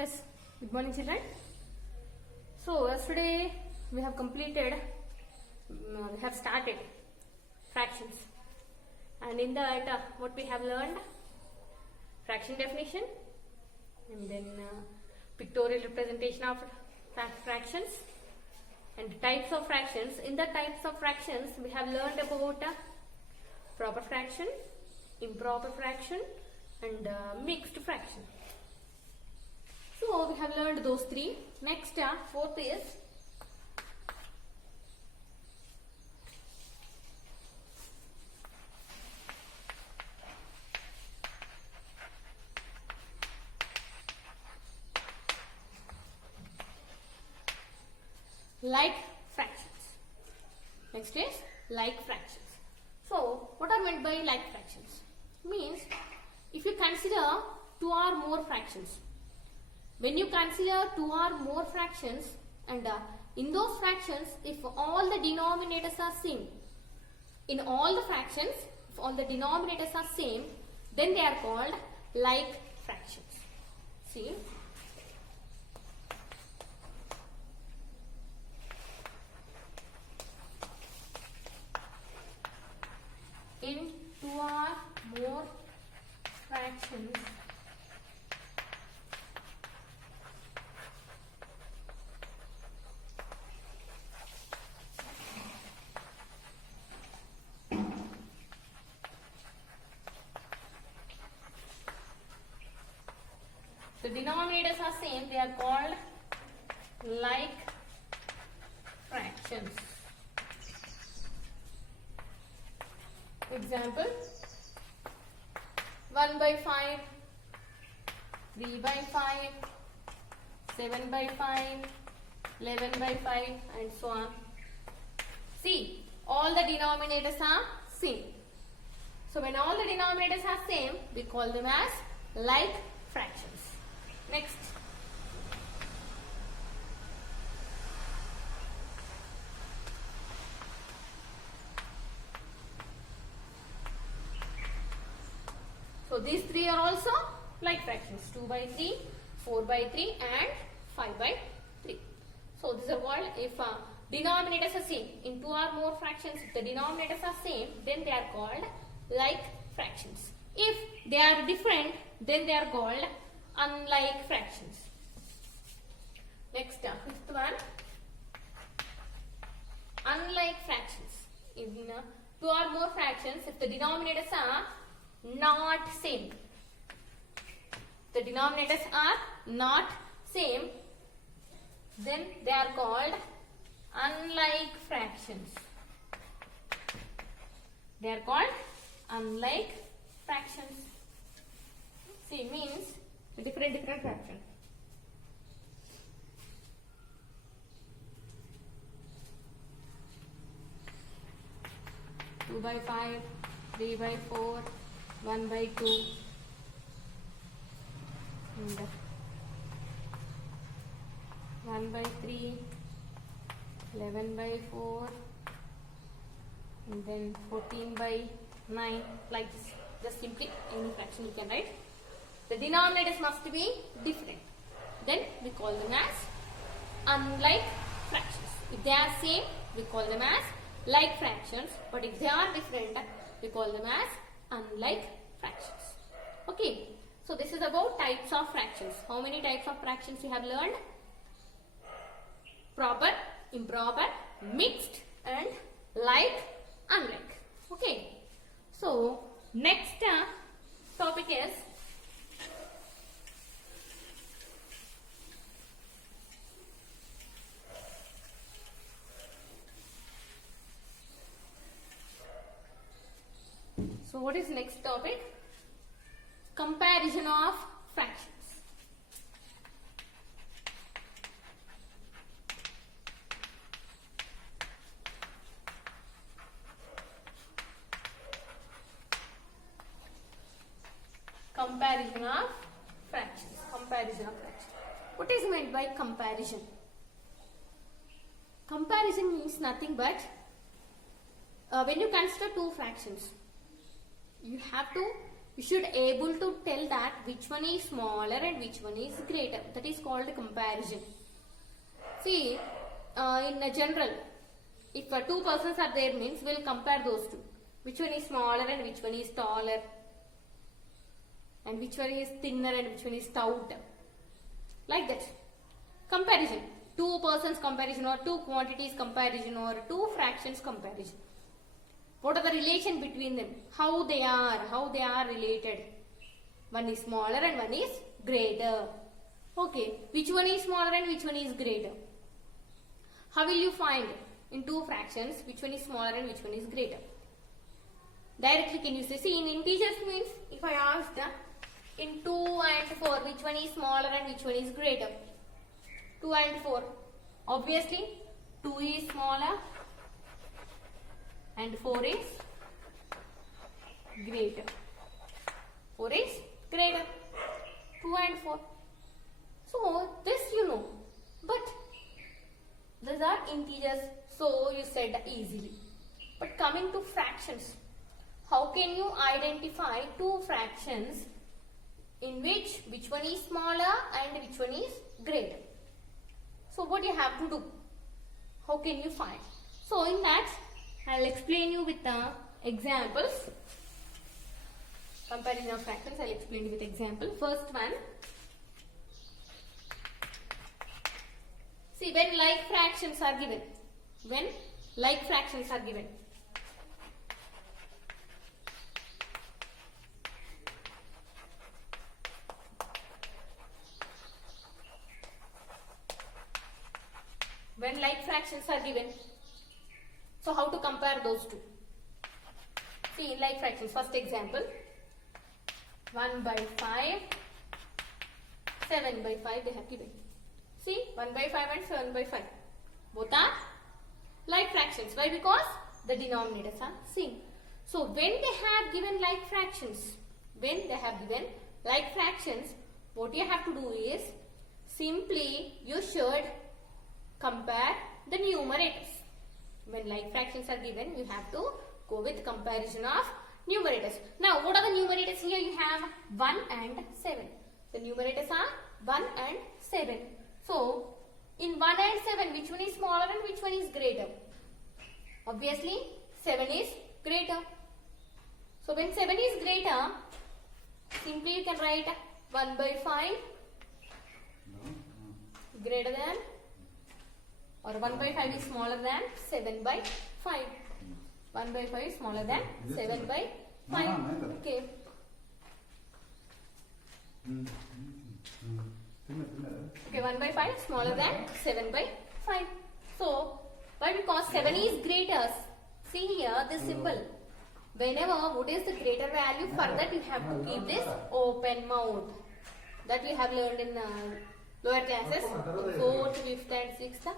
Yes, good morning children. So yesterday we have completed, we have started fractions, and in that what we have learned, fraction definition, and then pictorial representation of fractions, and types of fractions. In the types of fractions we have learned about proper fraction, improper fraction, and mixed fraction. So we have learned those three. Next, fourth is like fractions. Next is like fractions. So what are meant by like fractions? Means if you consider two or more fractions. When you consider two or more fractions, and in those fractions, if all the denominators are same, in all the fractions, if all the denominators are same, then they are called like fractions. See? In two or more fractions, the denominators are same, they are called like fractions. Example, 1 by 5, 3 by 5, 7 by 5, 11 by 5, and so on. See, all the denominators are same. So when all the denominators are same, we call them as like fractions. Next, so these three are also like fractions, 2 by 3, 4 by 3, and 5 by 3. So these are called, if denominators are same, in two or more fractions, if the denominators are same, then they are called like fractions. If they are different, then they are called unlike fractions. Next, fifth one, unlike fractions. In two or more fractions, if the denominators are not same, the denominators are not same, then they are called unlike fractions. They are called unlike fractions. See, means different fraction. Two by 5, 3 by 4, 1 by 2, and 1 by 3, 11 by 4, and then 14 by 9, like this. Just simply any fraction you can write. The denominators must be different. Then we call them as unlike fractions. If they are same, we call them as like fractions. But if they are different, we call them as unlike fractions. Okay. So this is about types of fractions. How many types of fractions you have learned? Proper, improper, mixed, and like, unlike. Okay. So next topic is what is next topic? Comparison of fractions. Comparison of fractions. Comparison of fractions. What is meant by comparison? Comparison means nothing but when you consider two fractions, you have to you should able to tell that which one is smaller and which one is greater. That is called comparison. See, in a general, if two persons are there means we'll compare those two. Which one is smaller and which one is taller, and which one is thinner and which one is stout. Like that. Comparison. Two persons comparison or two quantities comparison or two fractions comparison. What are the relation between them? How they are related. One is smaller and one is greater. Okay. Which one is smaller and which one is greater? How will you find in two fractions which one is smaller and which one is greater? Directly can you say, see in integers means if I asked in 2 and 4 which one is smaller and which one is greater? 2 and 4. Obviously 2 is smaller and 4 is greater. 4 is greater. 2 and 4. So this you know. But these are integers, so you said easily. But coming to fractions, how can you identify two fractions in which one is smaller and which one is greater? So what you have to do? How can you find? So in that, I'll explain you with the examples. Comparison of fractions, I'll explain you with example. First one. See, when like fractions are given. When like fractions are given. When like fractions are given. So how to compare those two? See, in like fractions, first example. 1 by 5, 7 by 5 they have given. See, 1 by 5 and 7 by 5. Both are like fractions. Why? Because the denominators are same. So when they have given like fractions, what you have to do is, simply you should compare the numerators. When like fractions are given, you have to go with comparison of numerators. Now, what are the numerators here? You have 1 and 7. The numerators are 1 and 7. So, in 1 and 7, which one is smaller and which one is greater? Obviously, 7 is greater. So, when 7 is greater, simply you can write 1 by 5 greater than, or 1 by 5 is smaller than 7 by 5. 1 by 5 is smaller than 7 by 5. Okay. Okay, 1 by 5 smaller than 7 by 5. So, why? Because 7 is greater. See here this symbol. Whenever what is the greater value, for that you have to keep this open mouth. That we have learned in lower classes, 4th, 5th and 6th.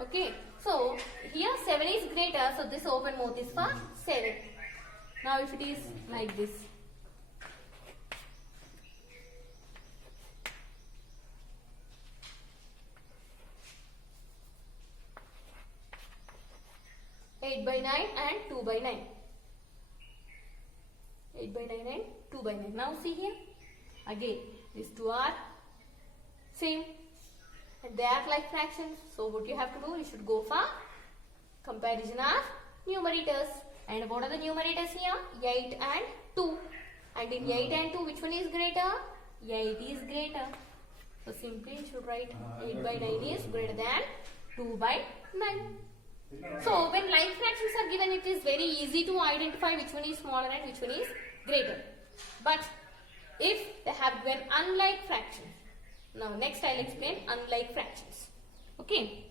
Okay, so here 7 is greater, so this open mouth is for 7. Now if it is like this. Eight by 9 and 2 by 9. 8 by 9 and 2 by 9. Now see here. Again, these two are same. And they are like fractions. So what you have to do, you should go for comparison of numerators. And what are the numerators here? 8 and 2. And in 8 and 2, which one is greater? 8 is greater. So simply you should write 8 by 9 is greater than 2 by 9. So when like fractions are given, it is very easy to identify which one is smaller and which one is greater. But if they have given unlike fractions, now next I will explain unlike fractions. Okay.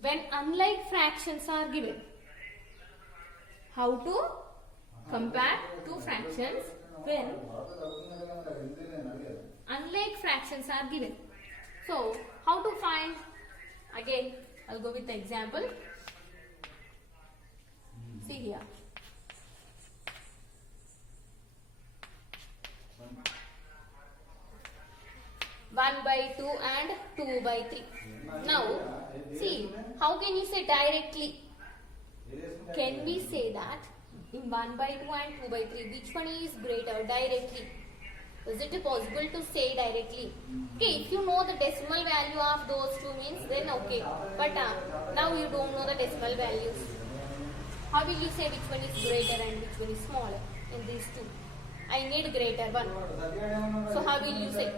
When unlike fractions are given, how to compare two fractions when unlike fractions are given. So, how to find? Again, I'll go with the example. See here. 1 by 2 and 2 by 3. Now, see, how can you say directly? Can we say that in 1 by 2 and 2 by 3, which one is greater directly? Is it possible to say directly? Okay, if you know the decimal value of those two means, then okay. But now you don't know the decimal values. How will you say which one is greater and which one is smaller in these two? I need greater one. So how will you say?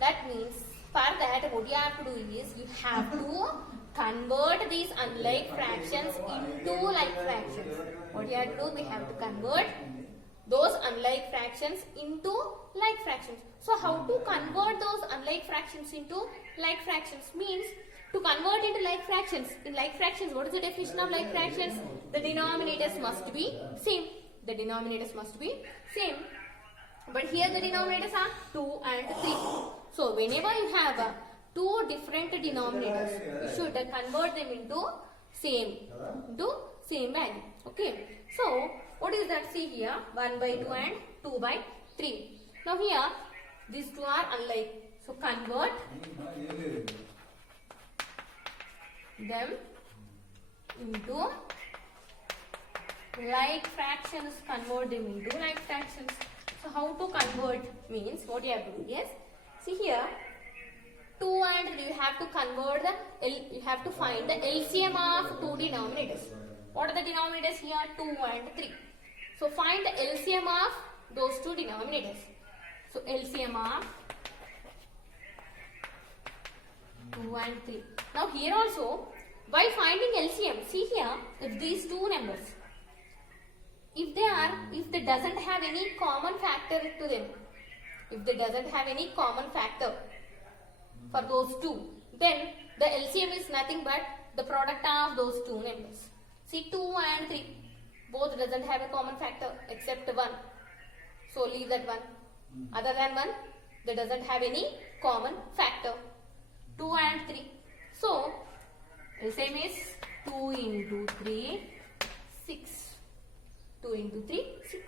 That means for that what you have to do is you have to convert these unlike fractions into like fractions. What you have to do? We have to convert those unlike fractions into like fractions. So how to convert those unlike fractions into like fractions means to convert into like fractions. In like fractions, what is the definition of like fractions? The denominators must be same. The denominators must be same. But here the denominators are 2 and 3. So whenever you have two different denominators, you should convert them into same value. Okay. So what is that? See here, 1 by 2 and 2 by 3. Now here, these two are unlike. So convert them into like fractions. Convert them into like fractions. So how to convert means what you have to do? Yes. See here, 2 and 3, you have to convert you have to find the LCM of two denominators. What are the denominators here? 2 and 3. So find the LCM of those two denominators. So LCM of 2 and 3. Now here also, by finding LCM, see here, if these two numbers, if they doesn't have any common factor to them, if they doesn't have any common factor for those two, then the LCM is nothing but the product of those two numbers. See, 2 and 3, both doesn't have a common factor except 1. So leave that one. Other than 1, they doesn't have any common factor. 2 and 3. So LCM is 2 into 3, 6. 2 into 3, 6.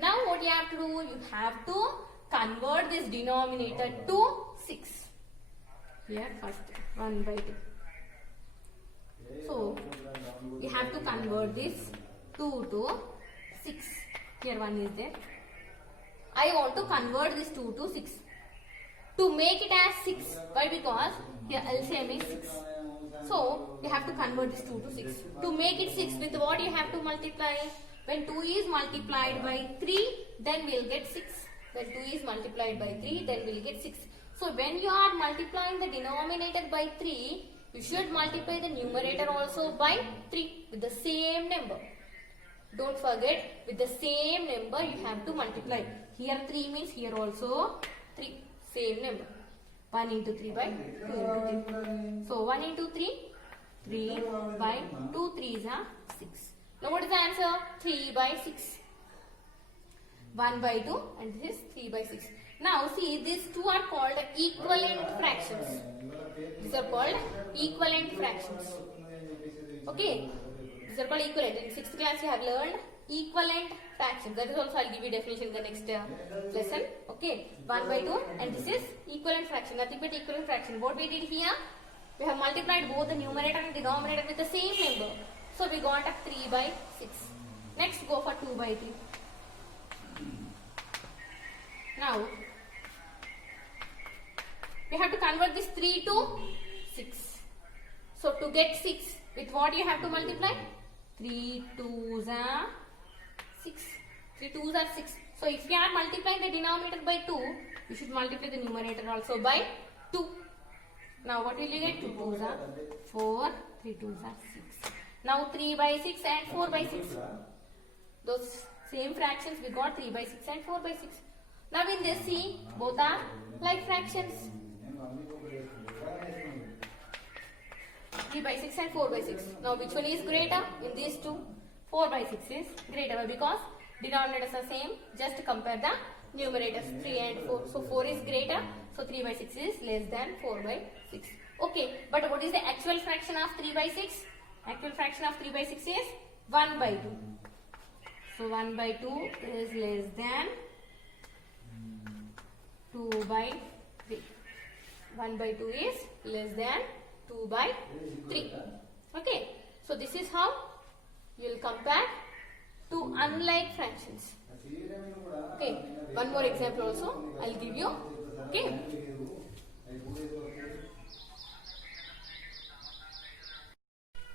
Now what you have to do? You have to convert this denominator to 6. Here first 1 by 2. So you have to convert this 2 to 6. Here 1 is there. I want to convert this 2 to 6. To make it as 6. Why? Because here LCM is 6. So you have to convert this 2 to 6. To make it 6, with what you have to multiply? When 2 is multiplied by 3, then we'll get 6. When 2 is multiplied by 3, then we'll get 6. So when you are multiplying the denominator by 3, you should multiply the numerator also by 3 with the same number. Don't forget, with the same number you have to multiply. Here 3 means here also 3. Same number. 1 into 3 by 2 into 3. So 1 into 3, 3 by 2 3s are 6. Now what is the answer? 3 by 6. 1 by 2 and this is 3 by 6. Now see, these two are called equivalent fractions. These are called equivalent fractions. Okay. These are called equivalent. In 6th class you have learned equivalent fractions. That is also I'll give you definition in the next lesson. Okay. 1 by 2 and this is equivalent fraction. Nothing but equivalent fraction. What we did here? We have multiplied both the numerator and denominator with the same number. So we got a 3 by 6. Next go for 2 by 3. Now we have to convert this 3 to 6. So to get 6, with what you have to multiply? 3 2s are 6. 3 2s are 6. So if you are multiplying the denominator by 2, you should multiply the numerator also by 2. Now what will you get? 2 2s are 4, 3 2s are 6. Now 3 by 6 and 4 by 6. Those same fractions we got 3 by 6 and 4 by 6. Now in this, see, both are like fractions. 3 by 6 and 4 by 6. Now which one is greater in these two? 4 by 6 is greater because denominators are same. Just compare the numerators 3 and 4. So 4 is greater. So 3 by 6 is less than 4 by 6. Okay, but what is the actual fraction of 3 by 6? Actual fraction of 3 by 6 is 1 by 2. So 1 by 2 is less than 2 by 3. 1 by 2 is less than 2 by 3. Okay. So this is how you will compare two unlike fractions. Okay. One more example also I will give you. Okay.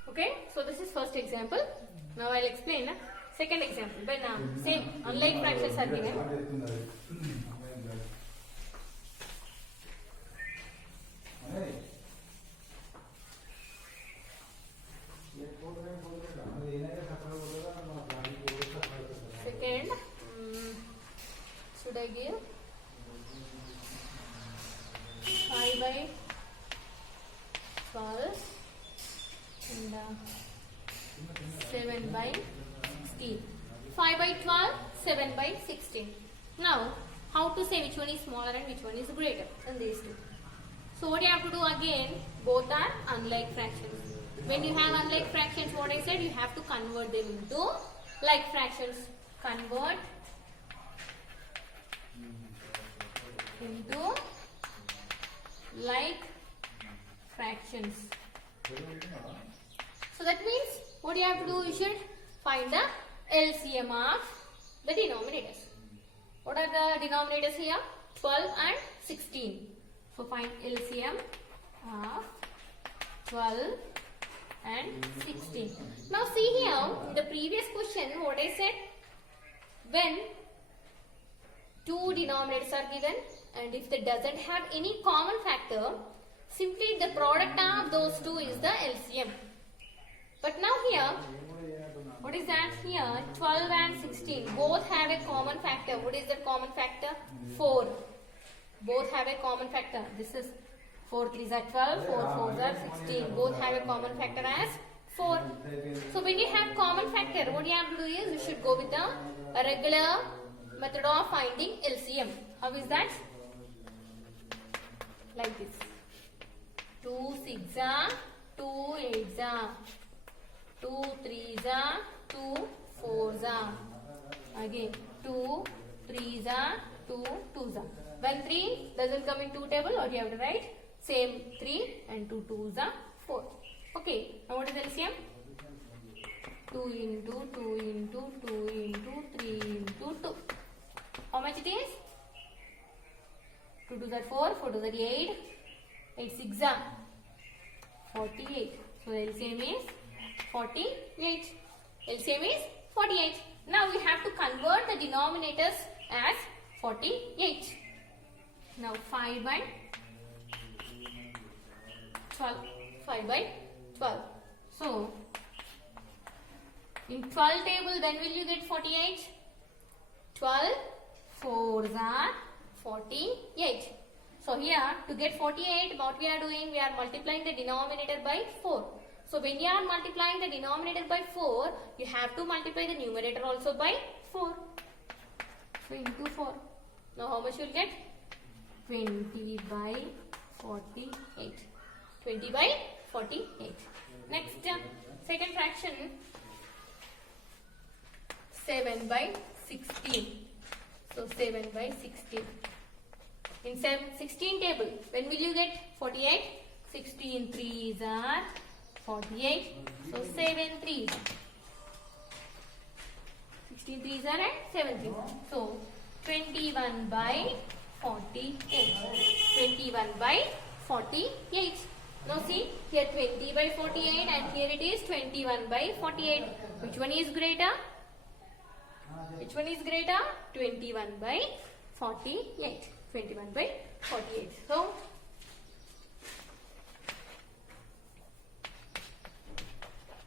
Okay. So this is first example. Now I will explain second example. When same unlike fractions are given. Second, should I give 5 by 12 and 7 by 16. 5 by 12, 7 by 16. Now, how to say which one is smaller and which one is greater than these two? So what you have to do again, both are unlike fractions. When you have unlike fractions, what I said, you have to convert them into like fractions. Convert into like fractions. So that means what you have to do, you should find the LCM of the denominators. What are the denominators here? 12 and 16. So find LCM of 12 and 16. Now see here, in the previous question what I said, when two denominators are given and if they doesn't have any common factor, simply the product of those two is the LCM. But now here, what is that here? 12 and 16 both have a common factor. What is the common factor? 4. Both have a common factor. This is 4 3s are 12, 4 4s are 16. Both have a common factor as 4. So when you have common factor, what you have to do is you should go with the regular method of finding LCM. How is that? Like this. 2 6s are 2 8s are 2 3s are 2 4s are. Again 2 3s are 2 2s are. When 3 doesn't come in 2 table, or you have to write same 3 and 2 2s are 4. Okay, now what is LCM? 2 into 2 into 2 into 3 into 2. How much it is? 2 2s are 4, 4 2s are 8, 8 6s are 48. So LCM is 48. LCM is 48. Now we have to convert the denominators as 48. Now 5 by 12. 5 by 12. So in 12 table, when will you get 48? 12 4s are 48. So here to get 48, what we are doing? We are multiplying the denominator by 4. So when you are multiplying the denominator by 4, you have to multiply the numerator also by 4. So into 4. Now how much you will get? 20 by 48. 20 by 48. Next, second fraction, 7 by 16. So 7 by 16. In 16 table, when will you get 48? 16 3s are 48. So 7 3s. 16 3s are and 7 3s. So 21 by 48. 21 by 48. Now see, here 20 by 48 and here it is 21 by 48. Which one is greater? Which one is greater? 21 by 48. 21 by 48. So,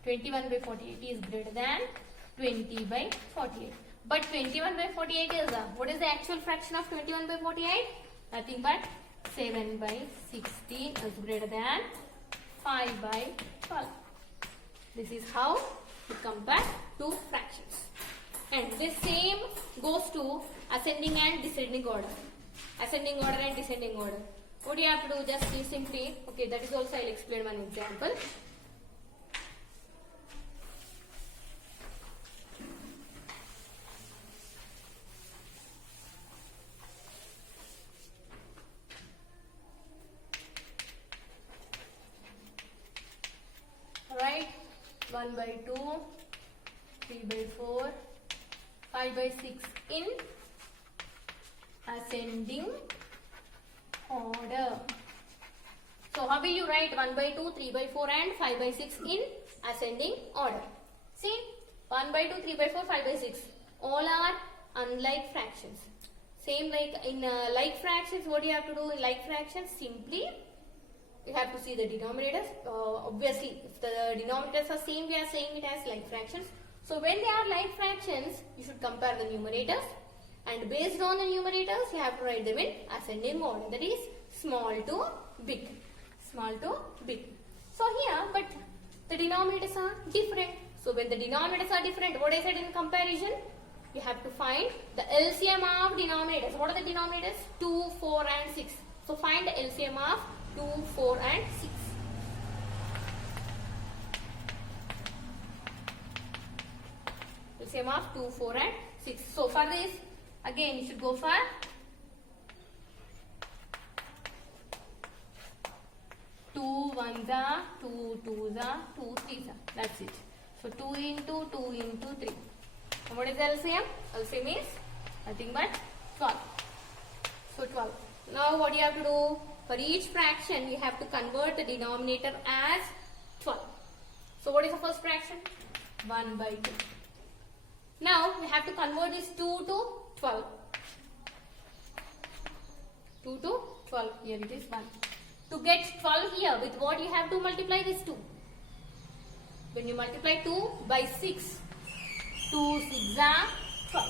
(21 by 48) is greater than 20 by 48. But 21 by 48 is what is the actual fraction of 21 by 48? Nothing but 7 by 16 is greater than 5 by 12. This is how to compare two fractions. And this same goes to ascending and descending order. Ascending order and descending order. What do you have to do? Just you simply, okay, that is also I will explain one example. 1 by 2, 3 by 4, 5 by 6 in ascending order. So how will you write 1 by 2, 3 by 4 and 5 by 6 in ascending order? See, 1 by 2, 3 by 4, 5 by 6. All are unlike fractions. Same like in like fractions, what do you have to do in like fractions? Simply, you have to see the denominators. Obviously, if the denominators are same, we are saying it as like fractions. So when they are like fractions, you should compare the numerators. And based on the numerators, you have to write them in ascending order. That is small to big. Small to big. So here, but the denominators are different. So when the denominators are different, what I said in comparison? You have to find the LCM of denominators. What are the denominators? 2, 4 and 6. So find the LCM of 2, 4 and 6. LCM of 2, 4 and 6. So for this, again you should go for 2 1s are 2 2s are 2 3s are. That's it. So 2 into 2 into 3. And what is LCM? LCM is nothing but 12. So 12. Now what you have to do? For each fraction, you have to convert the denominator as 12. So what is the first fraction? 1 by 2. Now we have to convert this 2 to 12. 2 to 12. Here it is 1. To get 12 here, with what you have to multiply this 2? When you multiply 2 by 6, 2 6 are 12.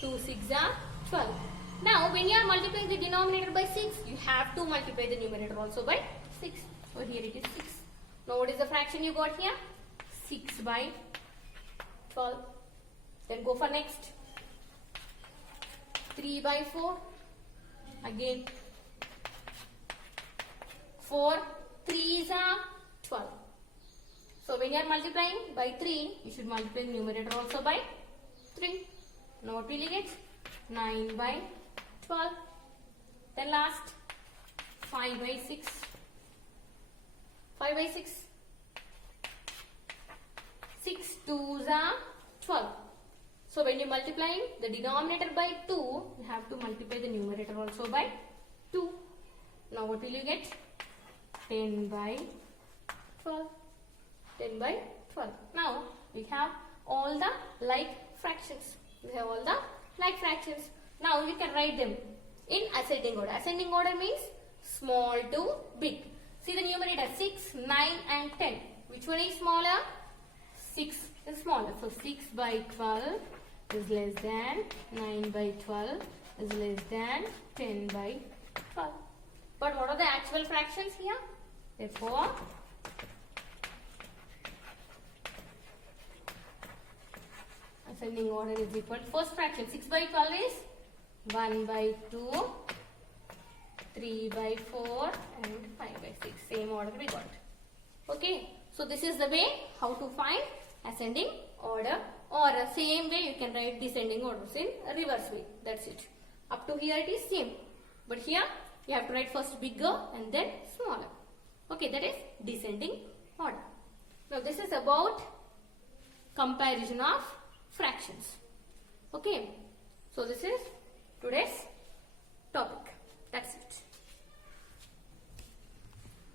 2 6 are 12. Now when you are multiplying the denominator by 6, you have to multiply the numerator also by 6. So here it is 6. Now what is the fraction you got here? 6 by 12. Then go for next. 3 by 4. Again. 4 3s are 12. So when you are multiplying by 3, you should multiply the numerator also by 3. Now what will you get? 9 by 12. Then last 5 by 6. 5 by 6. 6 2s are 12. So when you are multiplying the denominator by 2, you have to multiply the numerator also by 2. Now what will you get? 10 by 12. 10 by 12. Now we have all the like fractions. We have all the like fractions. Now you can write them in ascending order. Ascending order means small to big. See the numerator 6, 9 and 10. Which one is smaller? 6 is smaller. So 6 by 12 is less than 9 by 12 is less than 10 by 12. But what are the actual fractions here? Therefore, ascending order is equal to first fraction 6 by 12 is 1 by 2, 3 by 4 and 5 by 6. Same order we got. Okay. So this is the way how to find ascending order, or same way you can write descending orders in a reverse way. That's it. Up to here it is same. But here you have to write first bigger and then smaller. Okay, that is descending order. Now this is about comparison of fractions. Okay. So this is today's topic. That's it.